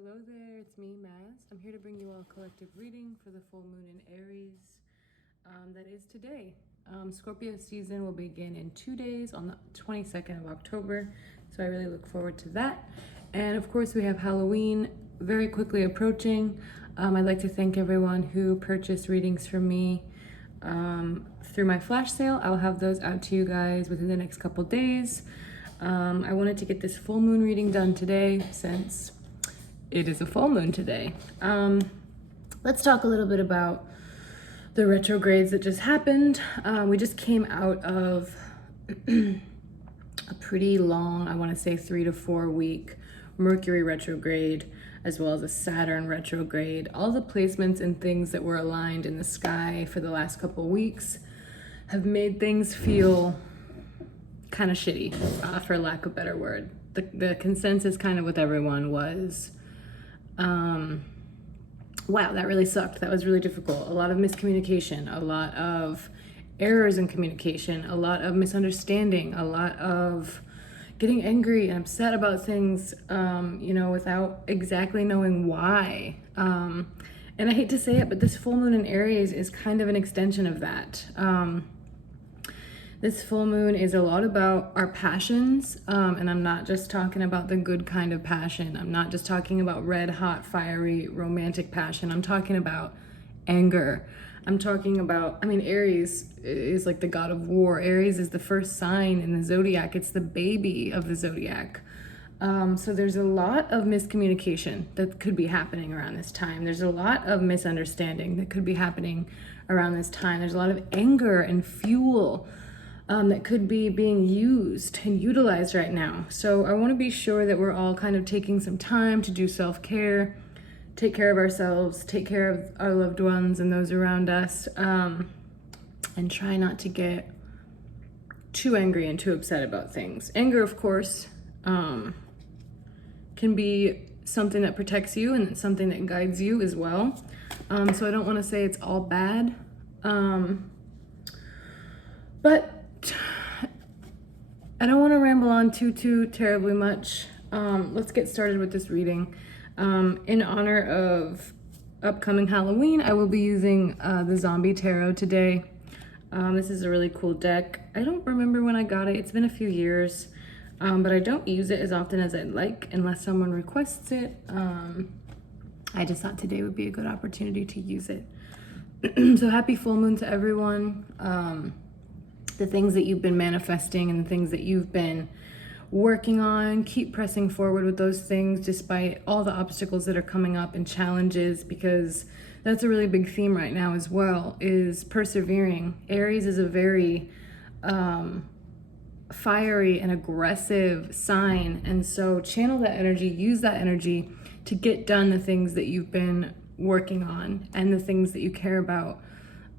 Hello there, it's me, Maz. I'm here to bring you all a collective reading for the full moon in Aries. That is today. Scorpio season will begin in 2 days on the 22nd of October, so I really look forward to that. And of course, we have Halloween very quickly approaching. I'd like to thank everyone who purchased readings from me through my flash sale. I'll have those out to you guys within the next couple days. I wanted to get this full moon reading done today since it is a full moon today. Let's talk a little bit about the retrogrades that just happened. We just came out of a pretty long, I want to say 3 to 4 week Mercury retrograde, as well as a Saturn retrograde. All the placements and things that were aligned in the sky for the last couple weeks have made things feel kind of shitty, for lack of a better word. The consensus kind of with everyone was, wow, that really sucked. That was really difficult. A lot of miscommunication, a lot of errors in communication, a lot of misunderstanding, a lot of getting angry and upset about things, without exactly knowing why. And I hate to say it, but this full moon in Aries is kind of an extension of that. This full moon is a lot about our passions, and I'm not just talking about the good kind of passion. I'm not just talking about red hot, fiery, romantic passion. I'm talking about anger. I'm talking about, Aries is like the god of war. Aries is the first sign in the zodiac. It's the baby of the zodiac. So there's a lot of miscommunication that could be happening around this time. There's a lot of misunderstanding that could be happening around this time. There's a lot of anger and fuel that could be being used and utilized right now. So I want to be sure that we're all kind of taking some time to do self-care, take care of ourselves, take care of our loved ones and those around us, and try not to get too angry and too upset about things. Anger, of course, can be something that protects you and it's something that guides you as well. So I don't want to say it's all bad, but I don't want to ramble on too terribly much. Let's get started with this reading. In honor of upcoming Halloween, I will be using the Zombie Tarot today. This is a really cool deck. I don't remember when I got it. It's been a few years, but I don't use it as often as I'd like unless someone requests it. I just thought today would be a good opportunity to use it. So happy full moon to everyone. The things that you've been manifesting and the things that you've been working on, keep pressing forward with those things despite all the obstacles that are coming up and challenges, because that's a really big theme right now as well, is persevering. Aries is a very fiery and aggressive sign, and so channel that energy, use that energy to get done the things that you've been working on and the things that you care about.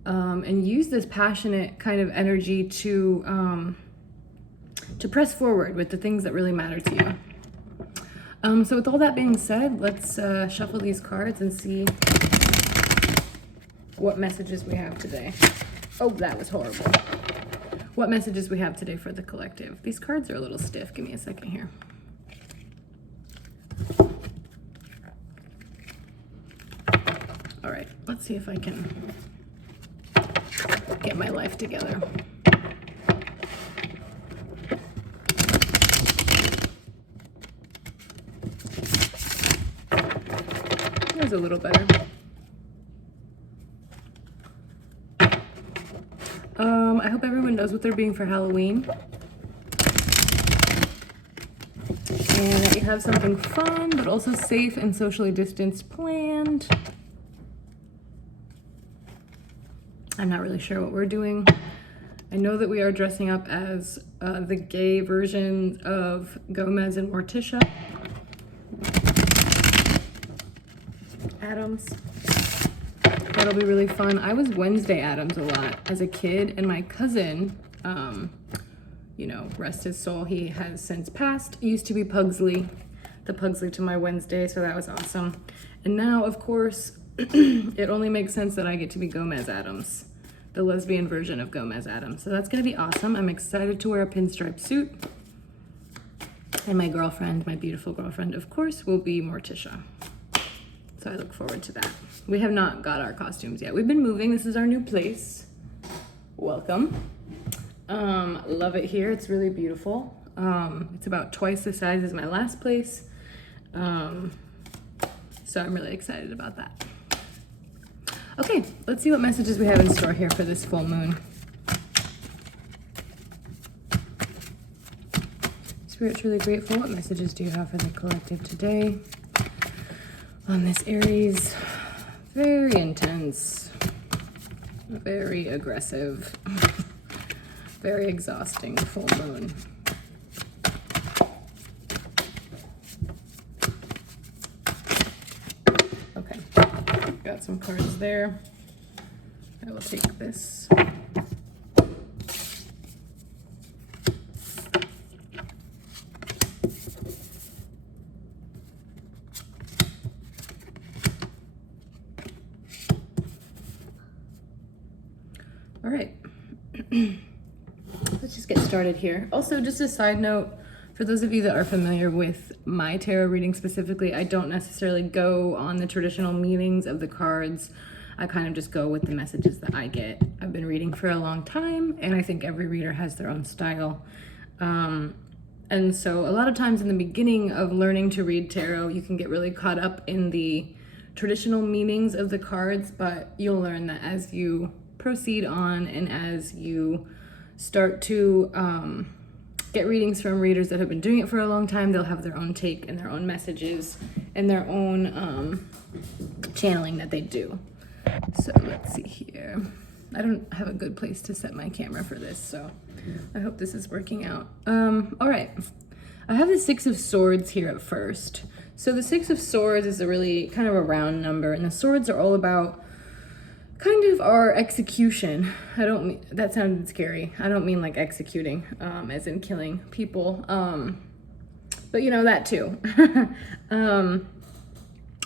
And use this passionate kind of energy to press forward with the things that really matter to you. So with all that being said, let's shuffle these cards and see what messages we have today. Oh, that was horrible. What messages we have today for the collective. These cards are a little stiff. Give me a second here. All right, let's see if I can get my life together. That was a little better. I hope everyone knows what they're being for Halloween. And that you have something fun, but also safe and socially distanced planned. I'm not really sure what we're doing. I know that we are dressing up as the gay version of Gomez and Morticia Adams. That'll be really fun. I was Wednesday Addams a lot as a kid, and my cousin, rest his soul, he has since passed, used to be Pugsley, the Pugsley to my Wednesday, so that was awesome. And now, of course, it only makes sense that I get to be Gomez Adams, the lesbian version of Gomez Adams. So that's gonna be awesome. I'm excited to wear a pinstripe suit. And my girlfriend, my beautiful girlfriend, of course, will be Morticia. So I look forward to that. We have not got our costumes yet. We've been moving. This is our new place. Welcome. Love it here. It's really beautiful. It's about twice the size as my last place. So I'm really excited about that. Okay, let's see what messages we have in store here for this full moon. Spirit's really grateful. What messages do you have for the collective today on this Aries? Very intense, very aggressive, very exhausting full moon. Okay, got some cards there. I will take this. All right, let's just get started here. Also, just a side note, for those of you that are familiar with my tarot reading specifically, I don't necessarily go on the traditional meanings of the cards. I kind of just go with the messages that I get. I've been reading for a long time, and I think every reader has their own style. And so a lot of times in the beginning of learning to read tarot, you can get really caught up in the traditional meanings of the cards, but you'll learn that as you proceed on and as you start to get readings from readers that have been doing it for a long time, they'll have their own take and their own messages and their own channeling that they do. So let's see here. I don't have a good place to set my camera for this, so I hope this is working out. All right, I have the Six of Swords here at first. So the Six of Swords is a really kind of a round number, and the swords are all about kind of our execution. I don't mean, that sounded scary. I don't mean like executing, as in killing people. But you know, that too.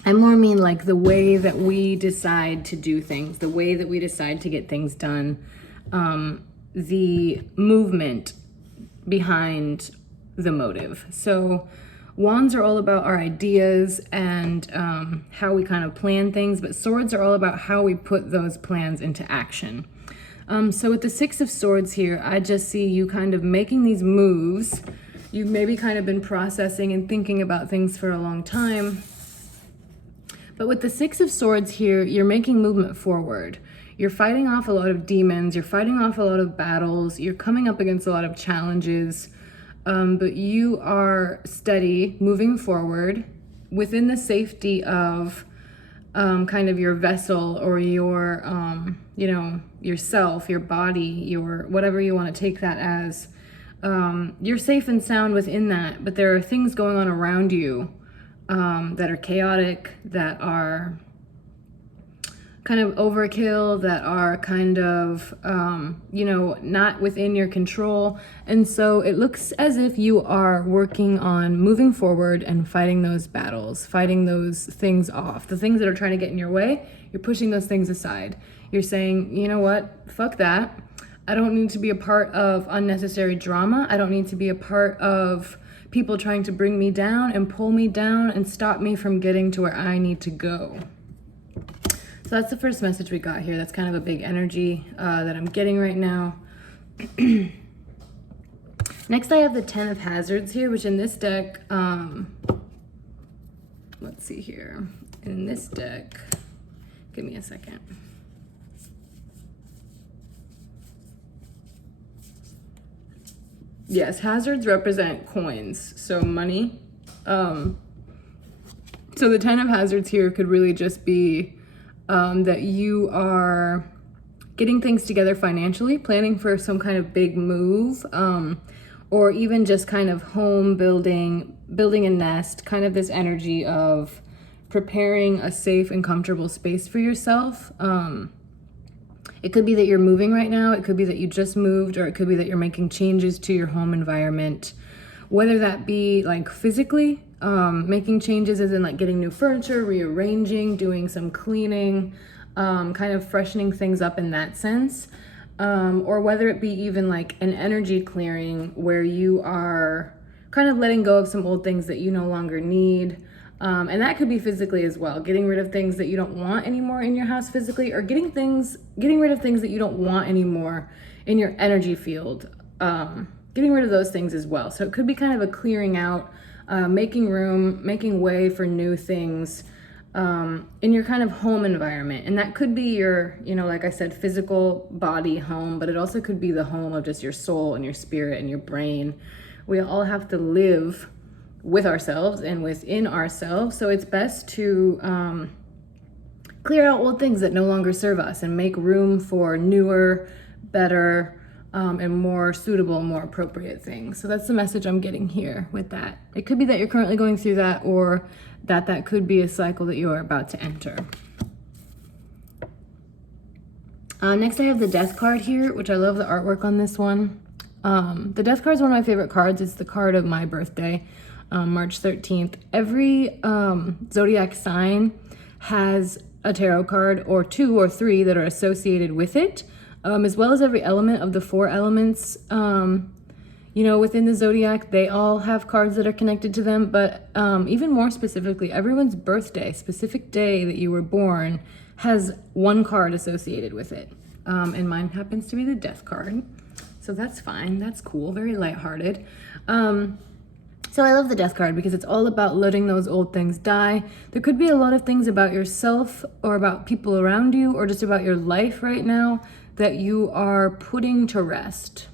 I more mean like the way that we decide to do things, the way that we decide to get things done, the movement behind the motive. So wands are all about our ideas and how we kind of plan things, but swords are all about how we put those plans into action. So with the Six of Swords here, I just see you kind of making these moves. You've maybe kind of been processing and thinking about things for a long time. But with the Six of Swords here, you're making movement forward. You're fighting off a lot of demons. You're fighting off a lot of battles. You're coming up against a lot of challenges. But you are steady, moving forward within the safety of kind of your vessel or your, you know, yourself, your body, your whatever you want to take that as. You're safe and sound within that, but there are things going on around you that are chaotic, that are kind of overkill, that are kind of, you know, not within your control. And so it looks as if you are working on moving forward and fighting those battles, fighting those things off. The things that are trying to get in your way, you're pushing those things aside. You're saying, you know what, fuck that. I don't need to be a part of unnecessary drama. I don't need to be a part of people trying to bring me down and pull me down and stop me from getting to where I need to go. So that's the first message we got here. That's kind of a big energy that I'm getting right now. Next, I have the Ten of Hazards here, which in this deck, let's see here. In this deck, give me a second. Yes, hazards represent coins, so money. So the Ten of Hazards here could really just be that you are getting things together financially, planning for some kind of big move, or even just kind of home building a nest, kind of this energy of preparing a safe and comfortable space for yourself. It could be that you're moving right now, it could be that you just moved, or it could be that you're making changes to your home environment, whether that be like physically, making changes as in like getting new furniture, rearranging, doing some cleaning, kind of freshening things up in that sense, or whether it be even like an energy clearing where you are kind of letting go of some old things that you no longer need. And that could be physically as well, getting rid of things that you don't want anymore in your house physically, or getting rid of things that you don't want anymore in your energy field. Getting rid of those things as well. So it could be kind of a clearing out, making room, making way for new things in your kind of home environment. And that could be your, like I said, physical body home, but it also could be the home of just your soul and your spirit and your brain. We all have to live with ourselves and within ourselves. So it's best to clear out old things that no longer serve us and make room for newer, better, and more suitable, more appropriate things. So that's the message I'm getting here with that. It could be that you're currently going through that, or that could be a cycle that you are about to enter. Next I have the Death card here, which I love the artwork on this one. The Death card is one of my favorite cards. It's the card of my birthday, March 13th. Every zodiac sign has a tarot card or 2 or 3 that are associated with it, as well as every element of the 4 elements. Within the zodiac, they all have cards that are connected to them, but even more specifically, everyone's birthday, specific day that you were born, has one card associated with it. And mine happens to be the Death card. So that's fine, that's cool, very lighthearted. So I love the Death card because it's all about letting those old things die. There could be a lot of things about yourself or about people around you or just about your life right now that you are putting to rest.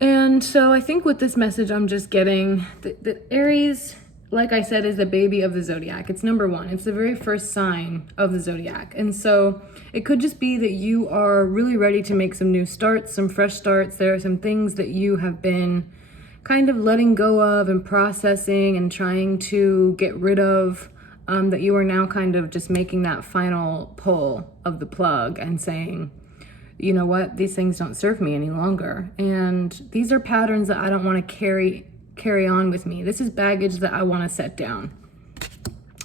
And so I think with this message, I'm just getting that Aries, like I said, is the baby of the zodiac. It's number 1. It's the very first sign of the zodiac. And so it could just be that you are really ready to make some new starts, some fresh starts. There are some things that you have been kind of letting go of and processing and trying to get rid of, that you are now kind of just making that final pull of the plug and saying, you know what, these things don't serve me any longer. And these are patterns that I don't want to carry on with me. This is baggage that I want to set down.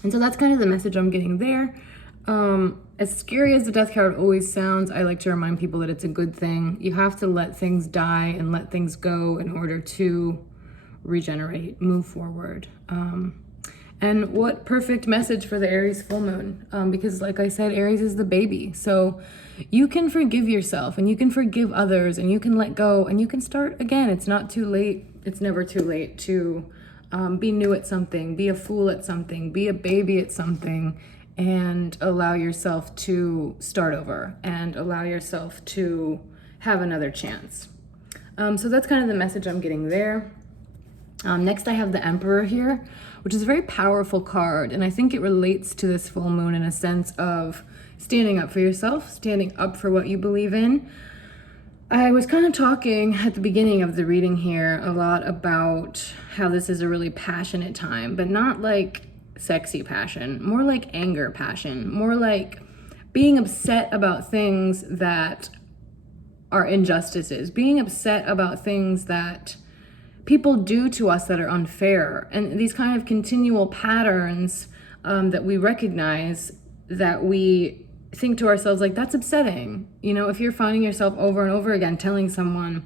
And so that's kind of the message I'm getting there. As scary as the Death card always sounds, I like to remind people that it's a good thing. You have to let things die and let things go in order to regenerate, move forward. And what perfect message for the Aries full moon, because like I said, Aries is the baby. So you can forgive yourself and you can forgive others and you can let go and you can start again. It's not too late. It's never too late to be new at something, be a fool at something, be a baby at something, and allow yourself to start over and allow yourself to have another chance. So that's kind of the message I'm getting there. Next I have the Emperor here, which is a very powerful card, and I think it relates to this full moon in a sense of standing up for yourself, standing up for what you believe in. I was kind of talking at the beginning of the reading here a lot about how this is a really passionate time, but not like sexy passion, more like anger passion, more like being upset about things that are injustices, being upset about things that people do to us that are unfair, and these kind of continual patterns that we recognize, that we think to ourselves, like, that's upsetting. If you're finding yourself over and over again telling someone,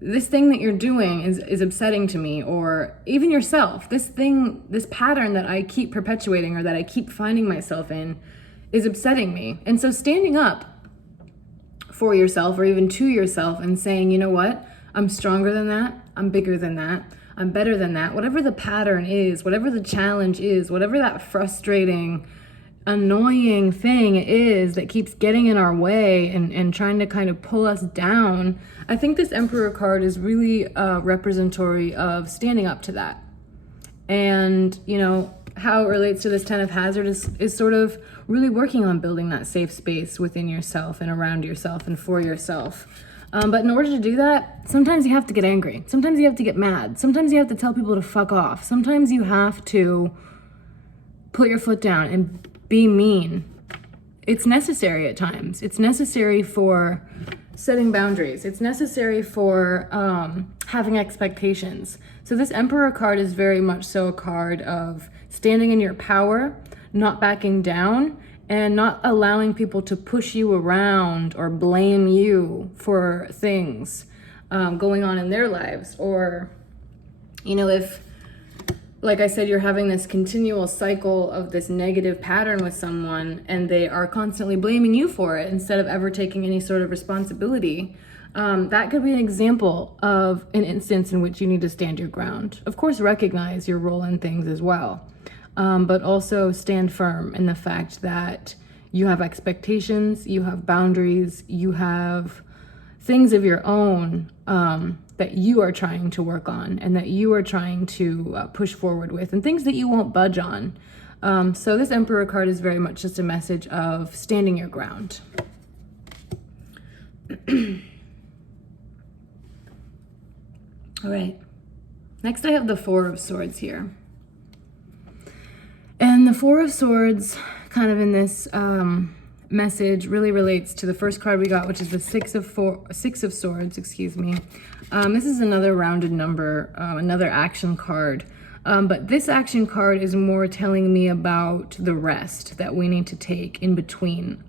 this thing that you're doing is upsetting to me, or even yourself, this pattern that I keep perpetuating or that I keep finding myself in is upsetting me. And so standing up for yourself or even to yourself and saying, you know what, I'm stronger than that, I'm bigger than that, I'm better than that, whatever the pattern is, whatever the challenge is, whatever that frustrating, annoying thing is that keeps getting in our way and trying to kind of pull us down, I think this Emperor card is really representatory of standing up to that. And, how it relates to this 10 of Hazard is sort of really working on building that safe space within yourself and around yourself and for yourself. But in order to do that, sometimes you have to get angry. Sometimes you have to get mad. Sometimes you have to tell people to fuck off. Sometimes you have to put your foot down and be mean. It's necessary at times. It's necessary for setting boundaries. It's necessary for having expectations. So this Emperor card is very much so a card of standing in your power, not backing down, and not allowing people to push you around or blame you for things. going on in their lives. Or, you know, if, like I said, you're having this continual cycle of this negative pattern with someone and they are constantly blaming you for it instead of ever taking any sort of responsibility, that could be an example of an instance in which you need to stand your ground. Of course, recognize your role in things as well, but also stand firm in the fact that you have expectations, you have boundaries, you have things of your own that you are trying to work on and that you are trying to push forward with, and things that you won't budge on. So this Emperor card is very much just a message of standing your ground. All right, next I have the Four of Swords here. And the Four of Swords, kind of in this message, really relates to the first card we got, which is the Six of Swords, excuse me. This is another rounded number, another action card. But this action card is more telling me about the rest that we need to take in between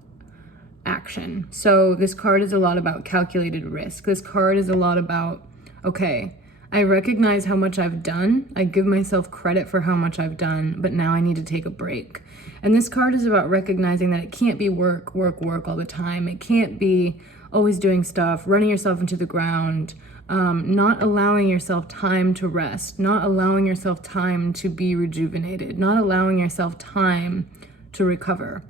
action. So this card is a lot about calculated risk. This card is a lot about, okay, I recognize how much I've done. I give myself credit for how much I've done, but now I need to take a break. And this card is about recognizing that it can't be work, work, work all the time. It can't be always doing stuff, running yourself into the ground, not allowing yourself time to rest, not allowing yourself time to be rejuvenated, not allowing yourself time to recover.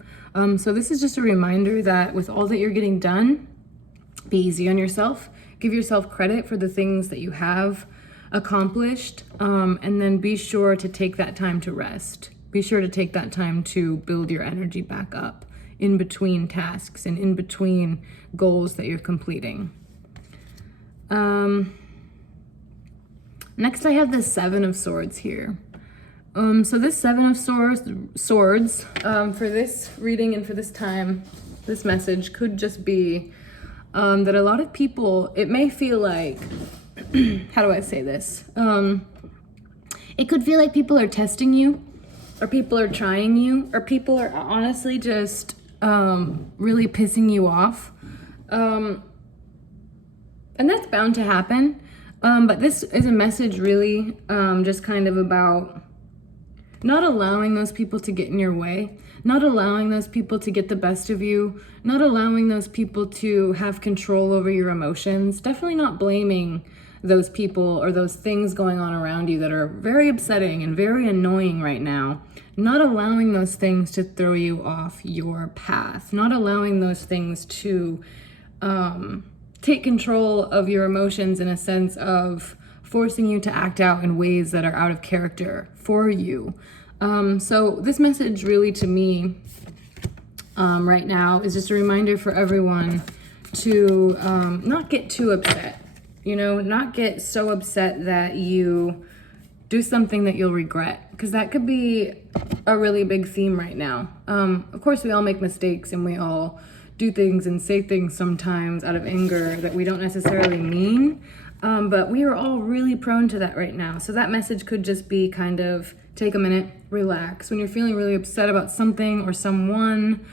So this is just a reminder that with all that you're getting done, be easy on yourself. Give yourself credit for the things that you have accomplished, and then be sure to take that time to rest. Be sure to take that time to build your energy back up in between tasks and in between goals that you're completing. Next I have the Seven of Swords here. So this Seven of Swords, for this reading and for this time, this message could just be that a lot of people, it may feel like, how do I say this? It could feel like people are testing you, or people are trying you, or people are honestly just really pissing you off. And that's bound to happen. But this is a message really just kind of about not allowing those people to get in your way, not allowing those people to get the best of you, not allowing those people to have control over your emotions, definitely not blaming those people or those things going on around you that are very upsetting and very annoying right now, not allowing those things to throw you off your path, not allowing those things to take control of your emotions in a sense of forcing you to act out in ways that are out of character for you. So this message really to me right now is just a reminder for everyone to not get too upset, not get so upset that you do something that you'll regret, because that could be a really big theme right now. Of course, we all make mistakes and we all do things and say things sometimes out of anger that we don't necessarily mean, but we are all really prone to that right now. So that message could just be kind of take a minute, relax. When you're feeling really upset about something or someone,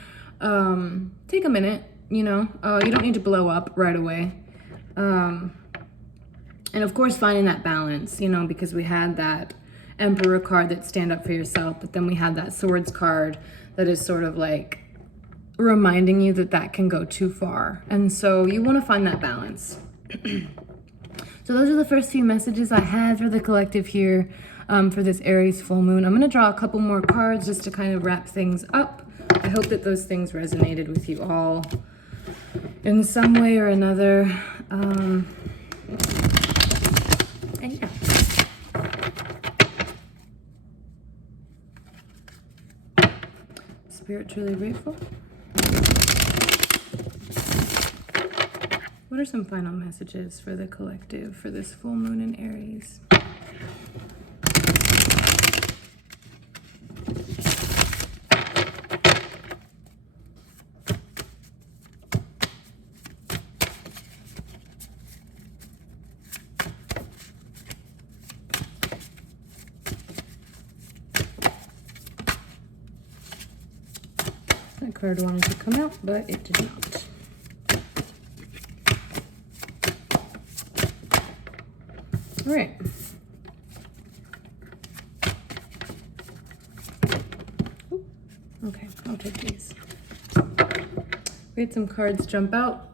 take a minute, you don't need to blow up right away. And of course, finding that balance, because we had that Emperor card that stand up for yourself, but then we had that Swords card that is sort of like reminding you that can go too far. And so you want to find that balance. So those are the first few messages I had for the collective here for this Aries full moon. I'm going to draw a couple more cards just to kind of wrap things up. I hope that those things resonated with you all in some way or another. And yeah. Spiritually grateful. What are some final messages for the collective for this full moon in Aries? That card wanted to come out, but it did not. All right. Okay, I'll take these. We had some cards jump out.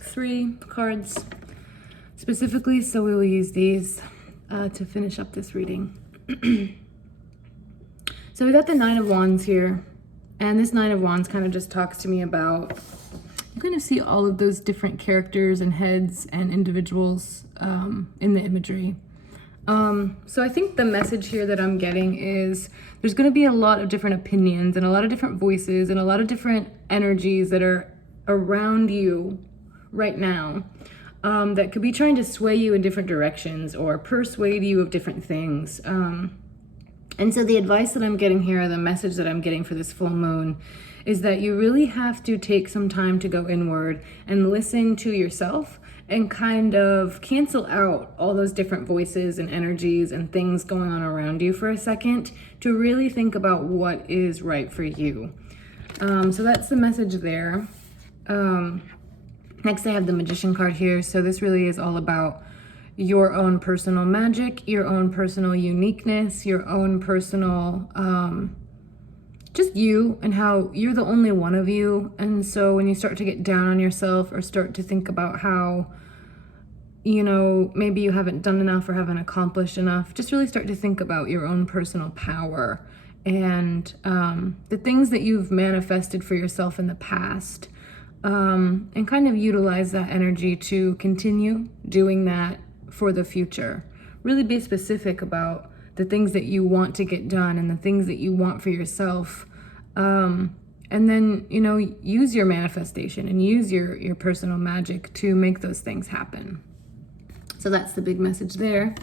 3 cards specifically, so we will use these to finish up this reading. So we got the 9 of Wands here, and this 9 of Wands kind of just talks to me about, you're going to see all of those different characters and heads and individuals in the imagery. So I think the message here that I'm getting is there's going to be a lot of different opinions and a lot of different voices and a lot of different energies that are around you right now that could be trying to sway you in different directions or persuade you of different things. And so the advice that I'm getting here, the message that I'm getting for this full moon, is that you really have to take some time to go inward and listen to yourself and kind of cancel out all those different voices and energies and things going on around you for a second to really think about what is right for you. So that's the message there. Next, I have the Magician card here. So this really is all about your own personal magic, your own personal uniqueness, your own personal, just you and how you're the only one of you. And so when you start to get down on yourself or start to think about how, you know, maybe you haven't done enough or haven't accomplished enough, just really start to think about your own personal power and the things that you've manifested for yourself in the past, and kind of utilize that energy to continue doing that for the future. Really be specific about the things that you want to get done and the things that you want for yourself. And then, you know, use your manifestation and use your personal magic to make those things happen. So that's the big message there.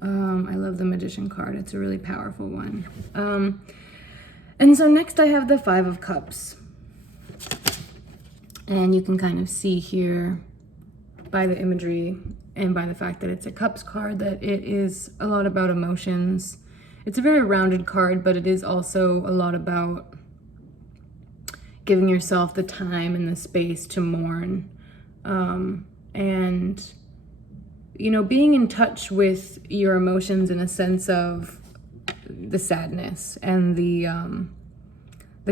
I love the Magician card. It's a really powerful one. And so next I have the 5 of Cups. And you can kind of see here by the imagery and by the fact that it's a Cups card that it is a lot about emotions. It's a very rounded card, but it is also a lot about giving yourself the time and the space to mourn. And, you know, being in touch with your emotions in a sense of the sadness and the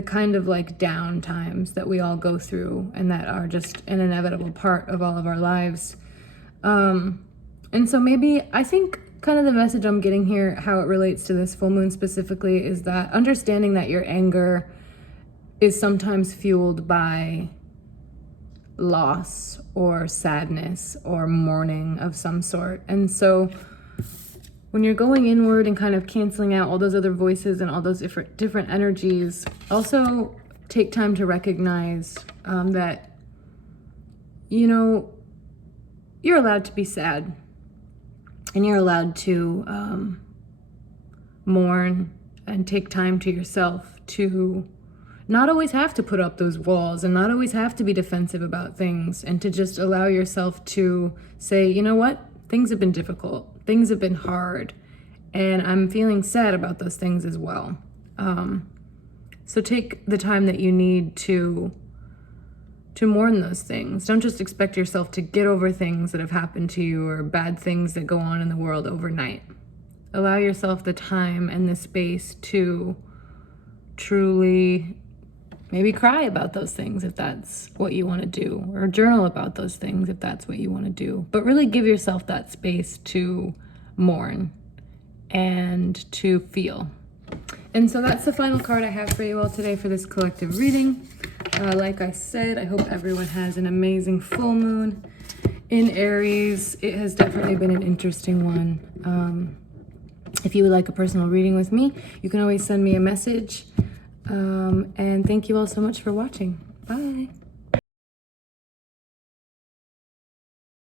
kind of like down times that we all go through and that are just an inevitable part of all of our lives. And so maybe I think kind of the message I'm getting here, how it relates to this full moon specifically, is that understanding that your anger is sometimes fueled by loss or sadness or mourning of some sort. And so when you're going inward and kind of canceling out all those other voices and all those different energies, also take time to recognize that, you know, you're allowed to be sad and you're allowed to mourn and take time to yourself to not always have to put up those walls and not always have to be defensive about things, and to just allow yourself to say, you know what, things have been difficult, things have been hard, and I'm feeling sad about those things as well. So take the time that you need to mourn those things. Don't just expect yourself to get over things that have happened to you or bad things that go on in the world overnight. Allow yourself the time and the space to truly maybe cry about those things if that's what you want to do, or journal about those things if that's what you want to do. But really give yourself that space to mourn and to feel. And so that's the final card I have for you all today for this collective reading. Like I said, I hope everyone has an amazing full moon in Aries. It has definitely been an interesting one. If you would like a personal reading with me, you can always send me a message. And thank you all so much for watching.